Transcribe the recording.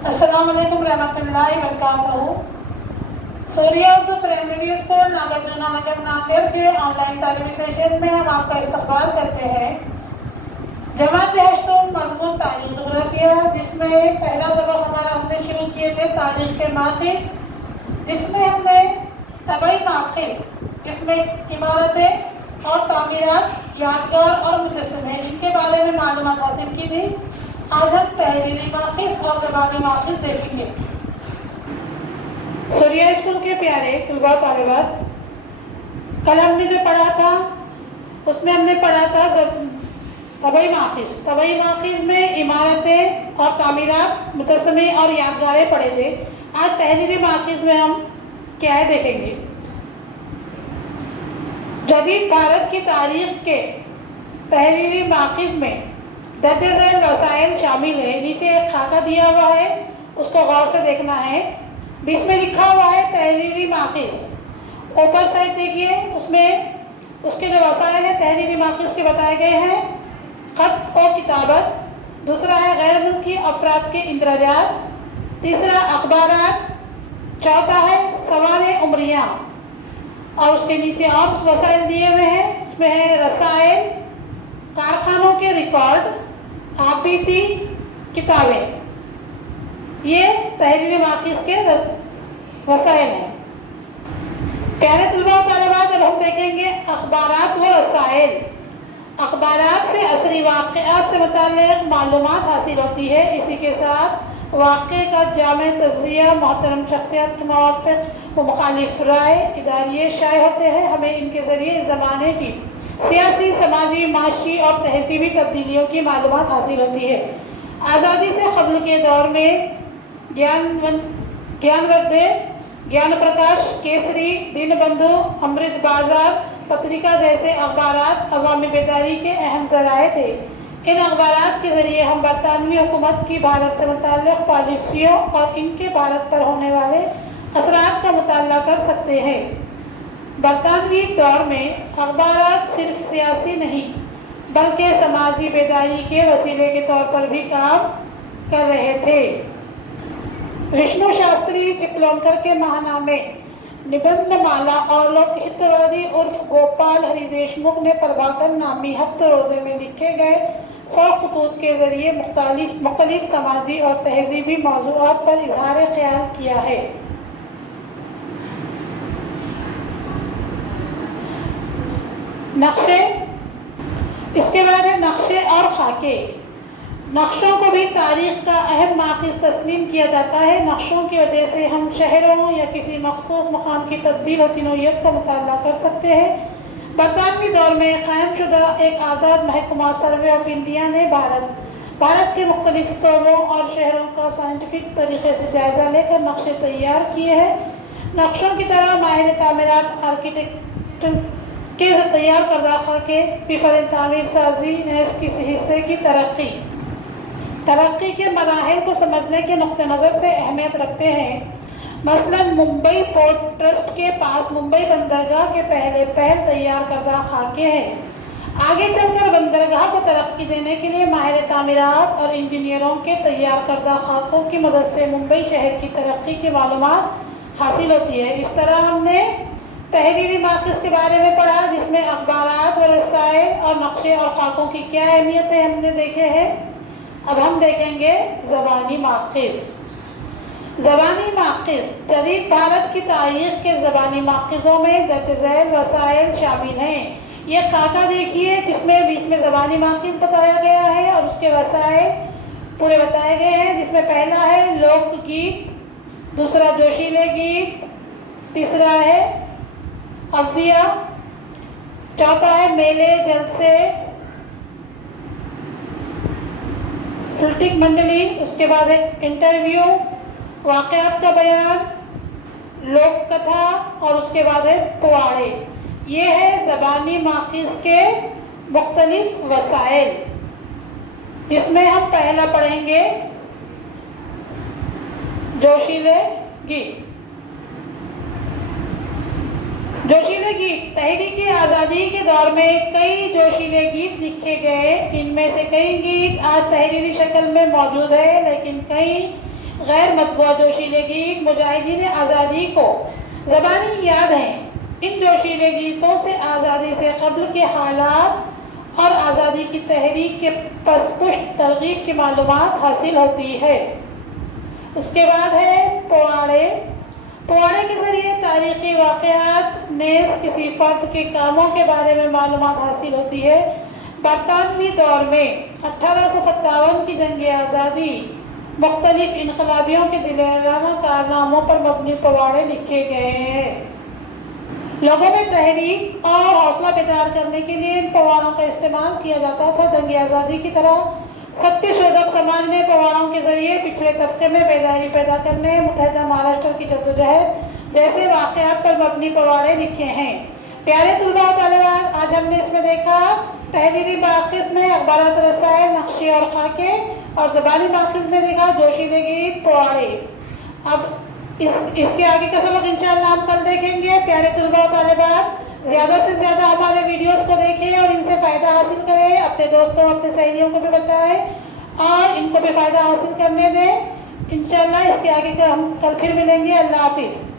अस्सलाम वालेकुम रहमतुल्लाहि व बरकातहू। सूर्या उर्दू प्राइमरी स्कूल नागार्जुना नगर नांदेड़ के ऑनलाइन तालीमी सेशन में हम आपका इस्तकबाल करते हैं। जमात हश्तुम मजमून तारीख जुग़राफिया, जिसमें पहला सबक हमारा हमने शुरू किए थे तारीख के माखिज़, जिसमें हमने तबई माखिज़, जिसमें इमारतें और तामीरात, यादगार और मुजस्समे, इनके बारे में मालूमात हासिल की थी। आज हम तहरीरी माखिज़ और ज़बानी माखिज़ देखेंगे। सूर्या स्कूल के प्यारे तलबा तालिबात, कल हमने जो पढ़ा था उसमें हमने पढ़ा था तबई माखिज़। तबई माखिज़ में इमारतें और तामीरात, मुजस्समे और यादगारें पढ़े थे। आज तहरीरी माखिज़ में हम क्या है देखेंगे। जदीद भारत की तारीख के तहरीरी माखिज़ में दर्ज झैल वसाइल शामिल है। नीचे एक खाका दिया हुआ है, उसको गौर से देखना है। बीच में लिखा हुआ है तहरीरी माखिज़। ऊपर साइड देखिए, उसमें उसके जो वसाइल है तहरीरी माखिज़ के बताए गए हैं। ख़त और किताबत, दूसरा है गैर मुल्की अफराद के इंदराजात, तीसरा अखबारात, चौथा है सवाने उमरिया, और उसके नीचे और वसाइल दिए हुए हैं। उसमें है रसायल, कारखानों के रिकॉर्ड, आबीती किताबें। ये तहरीरी माखिज़ के वसाइल हैं। प्यारे तलबा और तालिबात, अब हम देखेंगे अखबारात व रसाइल। अखबारात से असरी वाक़यात से मुताल्लिक़ मालूमात हासिल होती है। इसी के साथ वाक़े का जामे तज़किया, मोहतरम शख्सियत के मुवाफ़िक़ व मुखालिफ राय इदारिये शाये होते हैं। हमें इनके ज़रिए इस ज़माने की सियासी, समाजी, माशी और तहज़ीबी तब्दीलियों की मालूमात हासिल होती है। आज़ादी से क़ब्ल के दौर में ज्ञानवर्धे, ज्ञान प्रकाश, केसरी, दीनबंधु, अमृत बाज़ार पत्रिका जैसे अखबारात अवामी बेदारी के अहम ज़राए थे। इन अखबारात के ज़रिए हम बरतानवी हुकूमत की भारत से मुताल्लिक़ पॉलिसियों और इनके भारत पर होने वाले असरात का मुताला कर सकते हैं। बरतानवी दौर में अखबारात सिर्फ सियासी नहीं बल्कि समाजी बेदारी के वसीले के तौर पर भी काम कर रहे थे। विष्णु शास्त्री चिपलूणकर के महानामे, निबंध माला और लोकहितवादी उर्फ गोपाल हरि देशमुख ने प्रभाकर नामी हफ्त रोज़े में लिखे गए 100 खतूत के ज़रिए मुख्तलिफ समाजी और तहज़ीबी मौज़ूआत पर इज़हार ख्याल किया है। नक्शे, इसके बाद है नक्शे और खाके। नक्शों को भी तारीख़ का अहम माखिज़ तस्लीम किया जाता है। नक्शों की वजह से हम शहरों या किसी मखसूस मकाम की तब्दील होती नौइयत का मुताला कर सकते हैं। बरतानवी दौर में क़ायम शुदा एक आज़ाद महकमा सर्वे ऑफ इंडिया ने भारत के मुख्तलिफ सूबों और शहरों का साइंटिफिक तरीक़े से जायज़ा लेकर नक्शे तैयार किए हैं। नक्शों की तरह माहिर तामीरात, आर्किटेक्ट के तैयार करदा खाके बिफर तामीर साजी ने किसी हिस्से की तरक्की के मराहिल को समझने के नुक्ते नज़र से अहमियत रखते हैं। मसलन मुंबई पोर्ट ट्रस्ट के पास मुंबई बंदरगाह के पहले तैयार करदा खाके हैं। आगे चलकर बंदरगाह को तरक्की देने के लिए माहिर तामीरात और इंजीनियरों के तैयार करदा खाकों की मदद से मुंबई शहर की तरक्की की मालूमात हासिल होती है। इस तरह हमने तहरीरी माखिज़ के बारे में पढ़ा, जिसमें अखबारात व रसाइल और नक्शे और खाकों की क्या अहमियत है हमने देखे हैं। अब हम देखेंगे ज़बानी माखिज़। ज़बानी माखिज़ जदीद भारत की तारीख़ के ज़बानी माखिज़ों में दर्ज झैल वसाइल शामिल हैं। ये खाका देखिए, जिसमें बीच में ज़बानी माखिज़ बताया गया है और उसके वसाइल पूरे बताए गए हैं। जिसमें पहला है लोकगीत, दूसरा जोशीले गीत, तीसरा है अव्विया, चौथा है मेले जलसे, फ्लूटिंग मंडली, उसके बाद है इंटरव्यू, वाक़यात का बयान, लोक कथा, और उसके बाद है पुआड़े। ये है ज़बानी माखिज़ के मुख्तलिफ वसाइल, जिसमें हम पहला पढ़ेंगे जोशीले गीत। जोशीले गीत तहरीक आज़ादी के दौर में कई जोशीले गीत लिखे गए। इनमें से कई गीत आज तहरीरी शक्ल में मौजूद है, लेकिन कई غیر مطبوع جوشیلے گیت مجاہدین آزادی کو زبانی یاد ہیں۔ ان جوشیلے گیتوں سے آزادی سے قبل کے حالات اور آزادی کی تحریک کے پس پشت ترغیب کی معلومات حاصل ہوتی ہے۔ اس کے بعد ہے پواڑے۔ پواڑے کے ذریعے تاریخی واقعات نیز کسی فرد کے کاموں کے بارے میں معلومات حاصل ہوتی ہے۔ برطانوی دور میں 1857 کی جنگ آزادی مختلف انقلابیوں کے دلیرانہ کارناموں پر مبنی پواڑے لکھے گئے ہیں۔ لوگوں میں تحریک اور حوصلہ بیدار کرنے کے لیے ان پواڑوں کا استعمال کیا جاتا تھا۔ جنگ آزادی کی طرح ستیہ شودھک سماج نے پواڑوں کے ذریعے پچھلے طبقے میں بیداری پیدا کرنے، متحدہ مہاراشٹر کی جدوجہد جیسے واقعات پر مبنی پواڑے لکھے ہیں۔ پیارے طلباء و طالبات، آج ہم نے اس میں دیکھا تحریری ماخذ میں اخبارات رسائل، نقشے اور خاکے، اور زبانی ماخذ میں دیکھا جوشیلے گیت، پواڑے۔ اب اس کے آگے کا سبق انشاءاللہ ہم کل دیکھیں گے۔ پیارے طلباء و طالبات، زیادہ سے زیادہ ہمارے ویڈیوز کو دیکھیں اور ان سے فائدہ حاصل کریں، اپنے دوستوں اپنے سہیلیوں کو بھی بتائیں اور ان کو بھی فائدہ حاصل کرنے دیں۔ انشاءاللہ اس کے آگے کا ہم کل پھر ملیں گے۔ اللہ حافظ۔